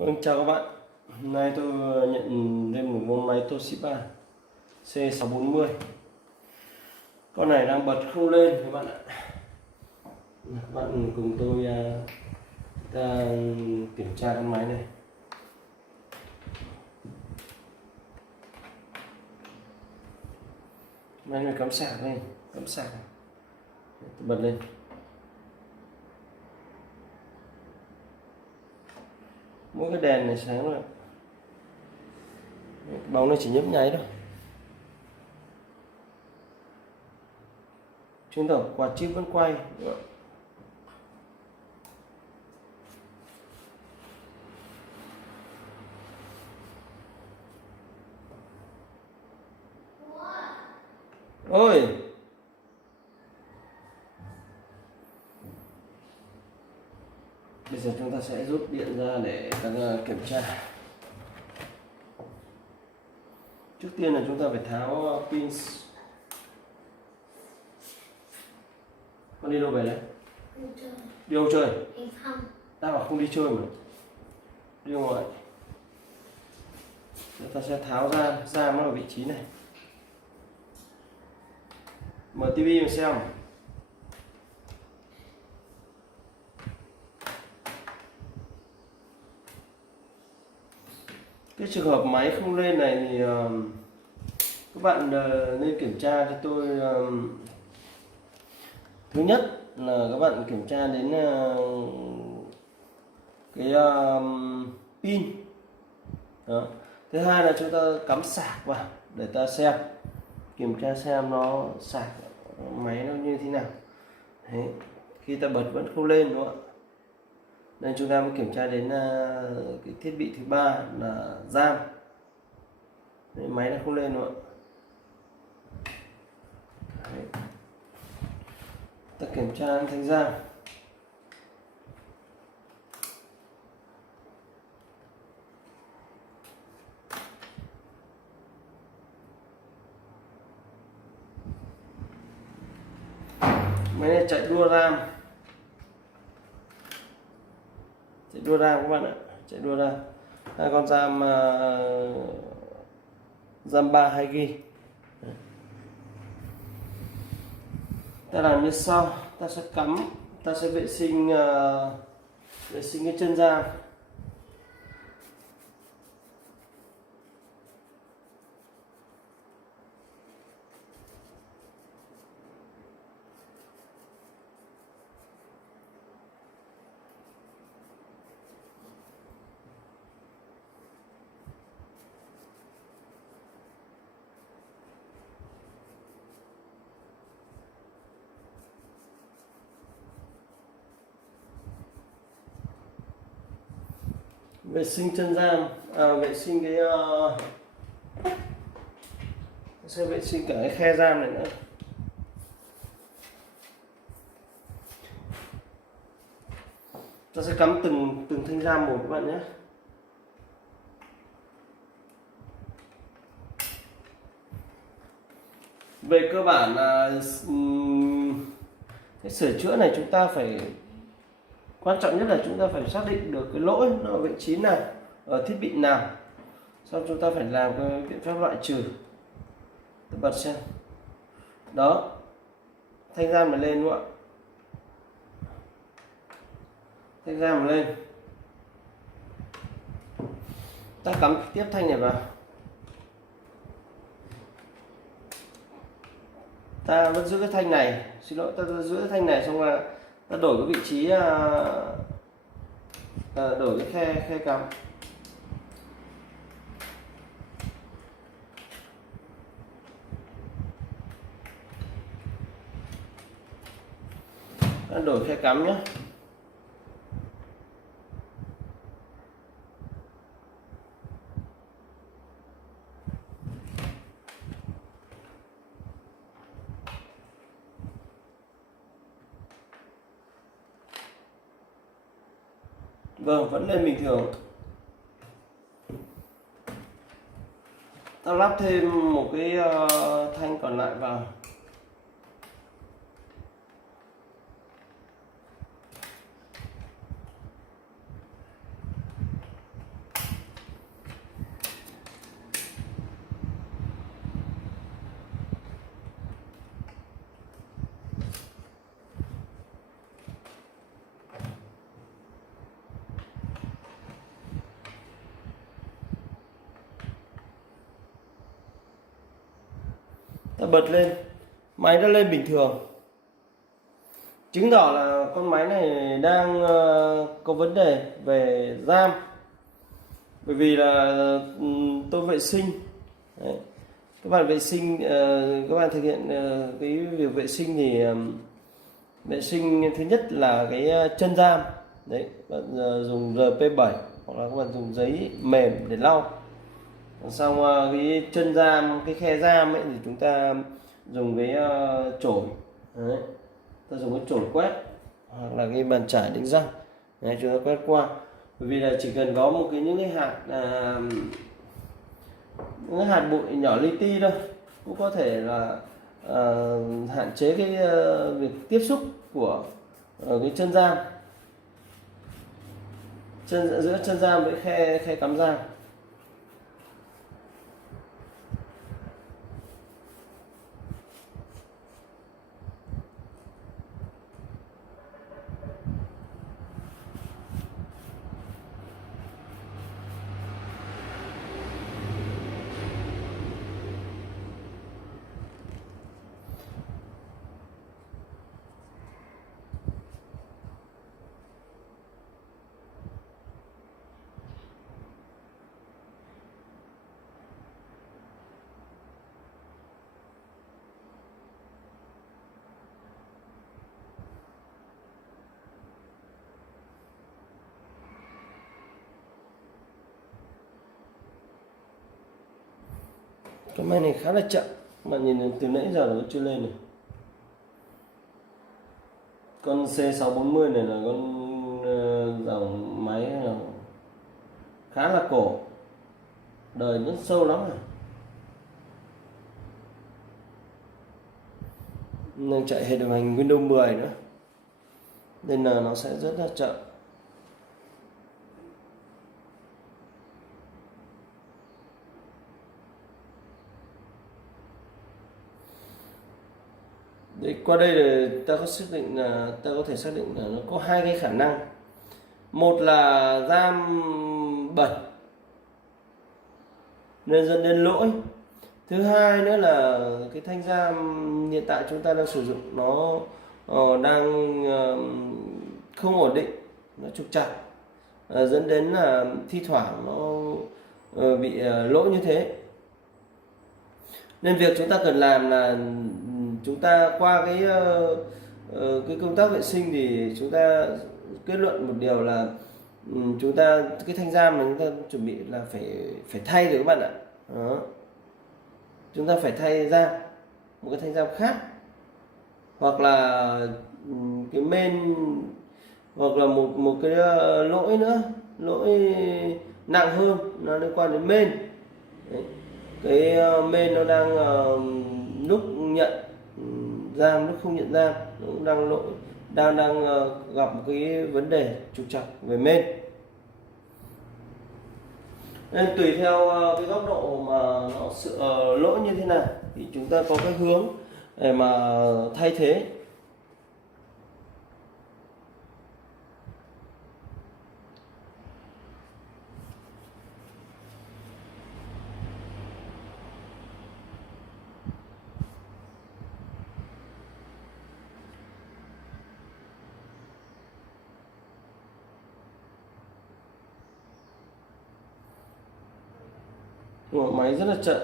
Vâng, chào các bạn. Hôm nay tôi nhận thêm một con máy Toshiba C640. Con này đang bật không lên các bạn ạ. Các bạn cùng tôi ta kiểm tra con máy này. Máy này cắm sạc lên, cắm sạc. Tôi bật lên. Mỗi cái đèn này sáng rồi. Bóng này chỉ nhấp nháy thôi. Chứng tỏ quạt chip vẫn quay. Ôi, bây giờ chúng ta sẽ rút điện ra để kiểm tra. Trước tiên là chúng ta phải tháo pin. Con đi đâu về đấy? Đi đâu chơi? Ta bảo không đi chơi mà. Đi ngoài. Chúng ta sẽ tháo ra nó ở vị trí này. Mở tivi mà xem. Cái trường hợp máy không lên này thì các bạn nên kiểm tra cho tôi. Thứ nhất là các bạn kiểm tra đến cái pin. Đó. Thứ hai là chúng ta cắm sạc vào để ta xem, kiểm tra xem nó sạc máy nó như thế nào. Đấy. Khi ta bật vẫn không lên đúng không ạ? Nên chúng ta mới kiểm tra đến cái thiết bị thứ ba là RAM. Đấy, máy nó không lên đúng không ạ? Đấy. Ta kiểm tra thanh RAM. Máy này chạy đua RAM. Chạy đua RAM các bạn ạ, chạy đua RAM. Hai con RAM RAM 3 2GB. Ta làm như sau, ta sẽ cắm, ta sẽ vệ sinh cái chân RAM. Vệ sinh chân RAM, vệ sinh cái sẽ vệ sinh cả cái khe RAM này nữa. Ta sẽ cắm từng thanh RAM một các bạn nhé. Về cơ bản là cái sửa chữa này chúng ta phải, quan trọng nhất là chúng ta phải xác định được cái lỗi nó ở vị trí nào, ở thiết bị nào, sau chúng ta phải làm cái biện pháp loại trừ. Tôi bật xem. Đó, thanh RAM này lên đúng không ạ? Thanh RAM này lên. Ta cắm tiếp thanh này vào. Ta vẫn giữ cái thanh này, xin lỗi, ta giữ cái thanh này, xong là ta đổi cái vị trí, đổi cái khe cắm. Ta đổi khe cắm nhé. Vâng, vẫn lên bình thường. Ta lắp thêm một cái thanh còn lại vào. bật lên, máy đã lên bình thường, chứng tỏ là con máy này đang có vấn đề về RAM. Bởi vì là tôi vệ sinh. Đấy. Các bạn vệ sinh, các bạn thực hiện cái việc vệ sinh thì vệ sinh thứ nhất là cái chân RAM. Đấy, bạn dùng RP7 hoặc là các bạn dùng giấy mềm để lau. Xong cái chân RAM, cái khe RAM ấy thì chúng ta dùng cái chổi. Đấy, ta dùng cái chổi quét hoặc là cái bàn chải đánh răng. Đấy, chúng ta quét qua. Bởi vì là chỉ cần có một cái những cái hạt bụi nhỏ li ti thôi cũng có thể là hạn chế cái việc tiếp xúc của cái chân RAM, giữa chân RAM với khe cắm RAM. Con máy này khá là chậm, bạn nhìn từ nãy giờ nó chưa lên này. Con C640 này là con dòng máy khá là cổ, đời nó sâu lắm rồi, nên chạy hệ điều hành Windows 10 nữa nên là nó sẽ rất là chậm. Đấy, qua đây thì ta có thể xác định là nó có hai cái khả năng. Một là RAM bẩn nên dẫn đến lỗi. Thứ hai nữa là cái thanh RAM hiện tại chúng ta đang sử dụng nó đang không ổn định, nó trục trặc, dẫn đến là thi thoảng nó bị lỗi như thế. Nên việc chúng ta cần làm là chúng ta qua cái công tác vệ sinh thì chúng ta kết luận một điều là chúng ta cái thanh RAM mà chúng ta chuẩn bị là phải thay rồi các bạn ạ. Đó. Chúng ta phải thay ra một cái thanh RAM khác, hoặc là cái main, hoặc là một cái lỗi nữa, lỗi nặng hơn nó liên quan đến main. Đấy. Cái main nó đang lúc nhận RAM lúc không nhận RAM, nó cũng đang lỗi, đang gặp một cái vấn đề trục trặc về main. Nên tùy theo cái góc độ mà nó lỗi như thế nào thì chúng ta có cái hướng để mà thay thế. Máy rất là chậm.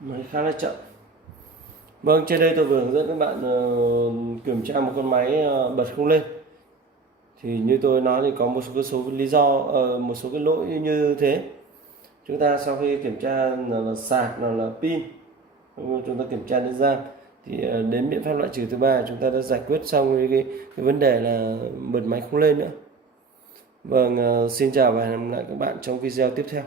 Máy khá là chậm. Vâng, trên đây tôi vừa hướng dẫn các bạn kiểm tra một con máy bật không lên. Thì như tôi nói thì có một số lý do, một số cái lỗi như thế. Chúng ta sau khi kiểm tra là sạc, là pin, chúng ta kiểm tra đến RAM Thì đến biện pháp loại trừ thứ ba chúng ta đã giải quyết xong cái vấn đề là bật máy không lên nữa. Vâng, xin chào và hẹn gặp lại các bạn trong video tiếp theo.